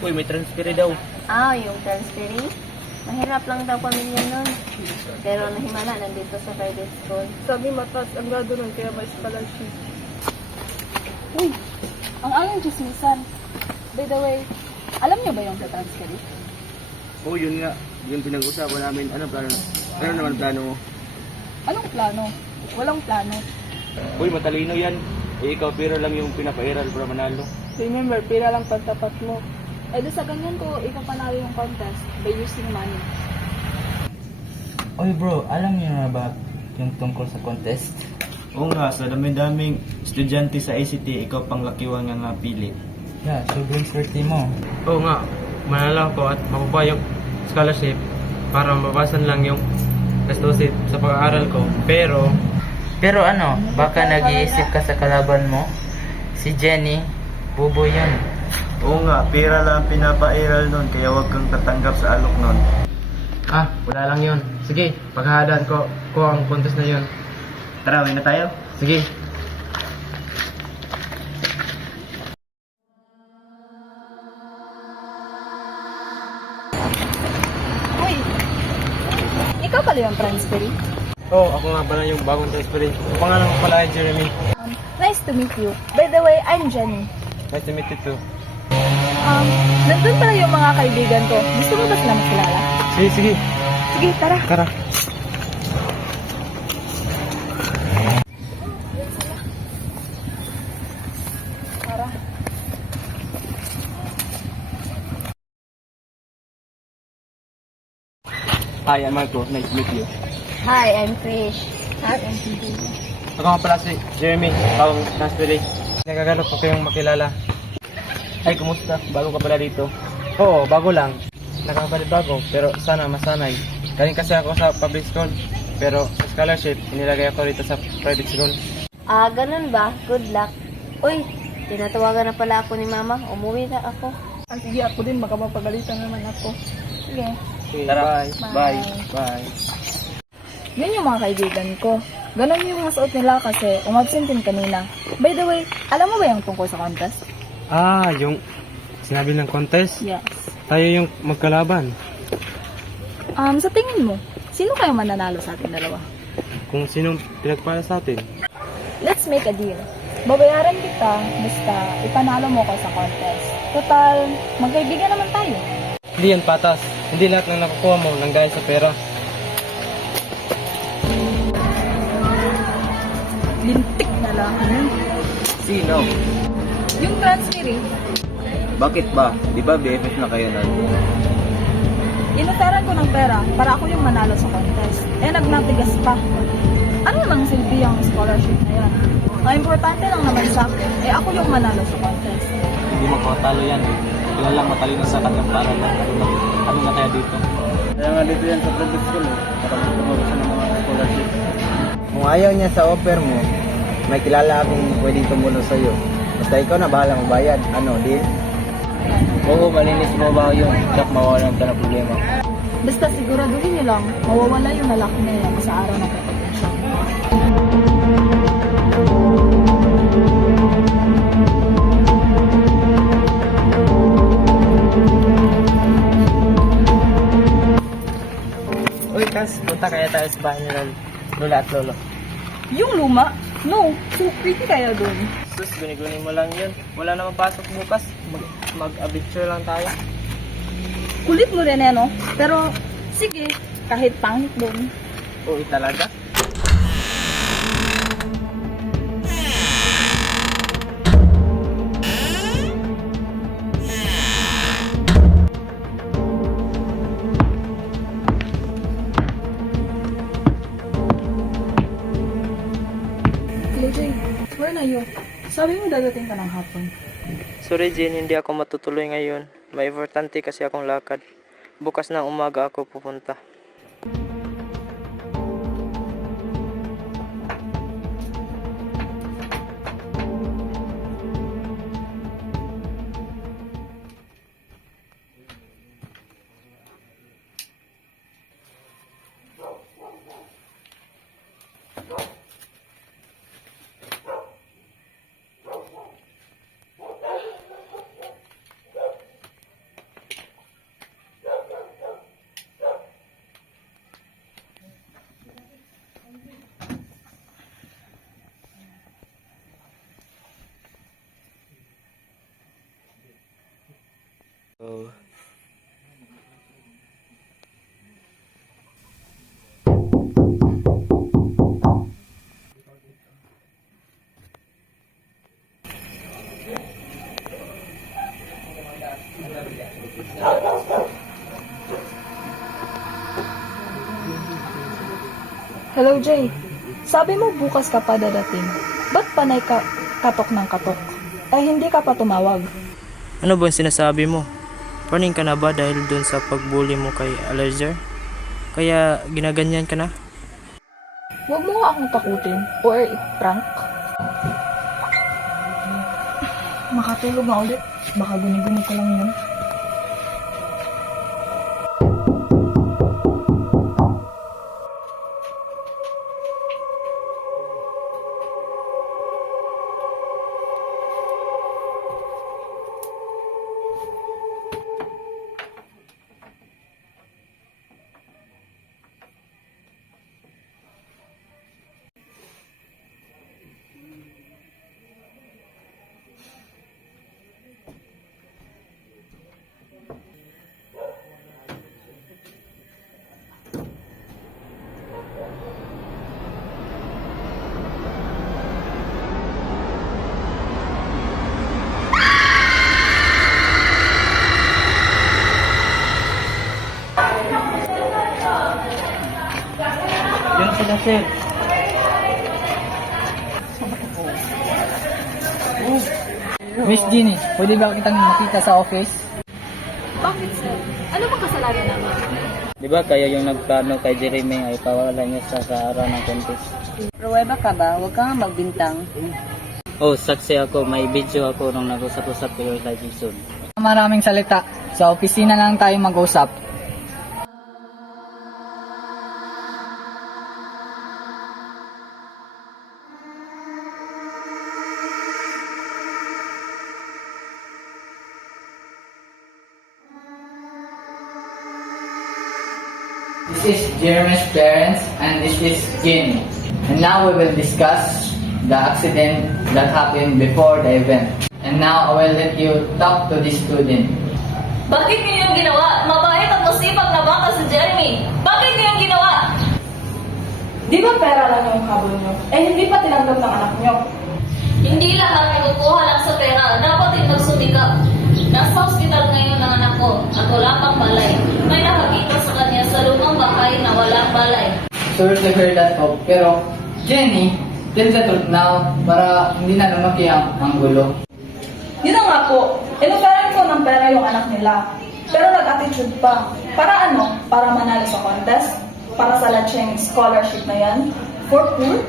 Uy, may transfer daw. Yung transferee. Mahirap lang daw pamilya nun. Pero nahimala, nandito sa private school. Sabi mataas ang grado nun, kaya may scholarship. Uy, ang alang chismisan. By the way, alam niyo ba yung transfer? Oo, yun nga. Yung pinag-usapan namin. Ano plano? Ano naman plano mo? Anong plano? Walang plano. Uy, matalino yan. Eh, ikaw pera lang yung pinapairal para manalo. Remember, pira lang pantapat mo. Eh di sa ganyan ko, ikaw panalo yung contest by using money. Oy bro, alam niyo na ba yung tungkol sa contest? Oo nga, sa dami-daming estudyante sa ICT, ikaw pang lakiwan nga napili. Yeah, sobrang swerte mo. Oo nga, manala ko at makukuha yung scholarship para mabawasan lang yung gastusin sa pag-aaral ko. Pero ano, baka nag-iisip ka sa kalaban mo? Si Jenny, bubo yun. Oo nga, pera lang ang pinapairal nun, kaya huwag kang tatanggap sa alok nun. Wala lang yun. Sige, paghahadaan ko ang contest na yun. Tara, uwi na tayo. Sige. Uy, ikaw pala yung transferee? Oo, ako nga pala yung bagong transferee. Ang pangalan ko pala ay Jeremy. Nice to meet you. By the way, I'm Jenny. Nice to meet you too. Nandun pala yung mga kaibigan ko. Gusto mo ba sila makilala? Sige, sige. Sige, tara. Tara. Tara. Hi, I'm Marco. Nice to meet you. Hi, I'm Krish. Hi, I'm PJ. Ako nga pala si Jeremy, bagong transferee. Nagagalap ko kayong makilala. Ay, kumusta? Bago ka pala dito. Oo, bago lang. Nakakabalit bago, pero sana masanay. Galing kasi ako sa public school, pero sa scholarship, inilagay ako rito sa private school. Ganun ba? Good luck. Uy, tinatawagan na pala ako ni Mama. Umuwi na ako. Sige, ako din, baka mapagalitan naman ako. Sige. Okay, Tara. bye. Bye. Bye. Yun yung mga kaibigan ko. Ganon yung masuot nila kasi umabsent din kanina. By the way, alam mo ba yung tungkol sa contest? Yung sinabi ng contest, Yes. tayo yung magkalaban. Sa tingin mo, sino kayo mananalo sa ating dalawa? Kung sinong pinagpala sa atin. Let's make a deal. Babayaran kita basta ipanalo mo ko sa contest. Total, magkaibigan naman tayo. Hindi yan patas. Hindi lahat ng nakukuha mo nang dahil sa pera. Lintik na lang. Sino? Yung transferee, Bakit ba? Di ba BFF na kayo na? inuteran ko ng pera para ako yung manalo sa contest. Eh, nagnatigas pa. Ano namang silbi ang scholarship na yan? Ang importante lang naman sa akin, ako yung manalo sa contest. Hindi makakatalo yan. Kailan lang matalino sa kanyang para na. Ano na kaya dito? Kaya nga dito yan sa private school, para magtuturo siya ng mga scholarship. Kung ayaw niya sa offer mo, may kilala akong pwedeng tumulong sa'yo. Basta ikaw na bahala magbayad. Ano, deal? Oo, malinis mo ba yun? Tsak mawawalan ka ng problema. Basta siguraduhin niyo lang, mawawala yung lalaki na yan sa araw ng graduation. Uy, Kas, punta kaya tayo sa bahay nila Lola at Lolo. Yung luma? No, so pretty kaya dun. Sus, guni-guni mo lang yun. Wala namang pasok bukas. Mag-adventure lang tayo. Kulit mo rin no? Pero, sige, kahit pangit dun. Uy, talaga? KJ, where na you? Sabi mo dadating ka ng hapon. Sorry, Jen, hindi ako matutuloy ngayon. May importante kasi akong lakad. Bukas ng umaga ako pupunta. Hello, Jay. Sabi mo bukas ka pa dadating. Ba't panay ka katok ng katok? Eh, hindi ka pa tumawag. Ano ba ang sinasabi mo? Warning ka na ba dahil dun sa pagbully mo kay Allerger? Kaya ginaganyan ka na? Huwag mo nga akong takutin or i-prank. Makatulog na ulit. Baka guni-guni ko lang yun. Yan sila, sir. Miss Jeannie, pwede ba kitang makita sa office? Bakit, sir? Ano ba kasalanan namin? Di ba kayo yung nagplano kay Jeremy ay pawalan niya sa araw ng contest? Pruweba ka ba? Huwag kang magbintang. Oh, saksi ako. May video ako nung nag-usap-usap kayo kay Jason. Maraming salita. Sa opisina lang tayo mag-usap. This is Jeremy's parents and this is Jenny. And now we will discuss the accident that happened before the event. And now I will let you talk to the student. Bakit niyo yung ginawa? Mabait at masipag na bata si Jeremy. Bakit niyo yung ginawa? Di ba pera lang yung habol nyo? Eh, hindi pa tinanggap ng anak nyo. Hindi lahat kinukuha lang sa pera. Dapat din magsumikap. Nasa hospital ngayon ang anak ko at wala pang balay. May nakakita sa kanya sa lumang bahay na walang balay. Sorry to hear that, Hope. Pero, Jenny, tell the truth now para hindi na lumaki ang gulo. Yun na nga po. Inuparan ko ng pera yung anak nila. Pero nag-attitude pa. Para ano? Para manalo sa contest? Para sa Lacheng scholarship na yan? For poor?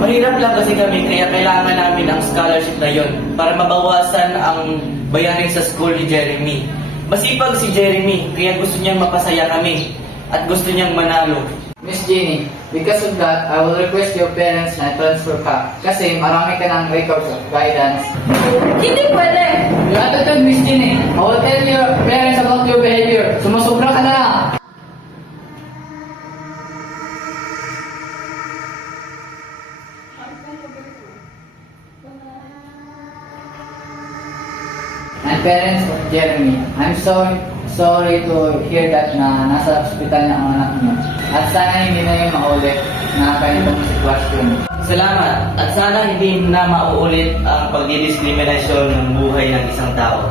Mahirap lang kasi kami kaya kailangan namin ang scholarship na yon para mabawasan ang bayarin sa school ni Jeremy. Masipag si Jeremy kaya gusto niyang mapasaya kami at gusto niyang manalo. Miss Jenny, because of that, I will request your parents na transfer ka. Kasi marami ka ng records of guidance. Hindi pwede! Your attitude, Miss Jenny. I will tell your parents about your behavior. Sumasobra ka na! And parents of Jeremy, I'm sorry to hear that na nasa ospital na ang anak niyo. At sana hindi na yung maulit na ganitong sitwasyon. Salamat at sana hindi na mauulit ang pagdidiskriminasyon ng buhay ng isang tao.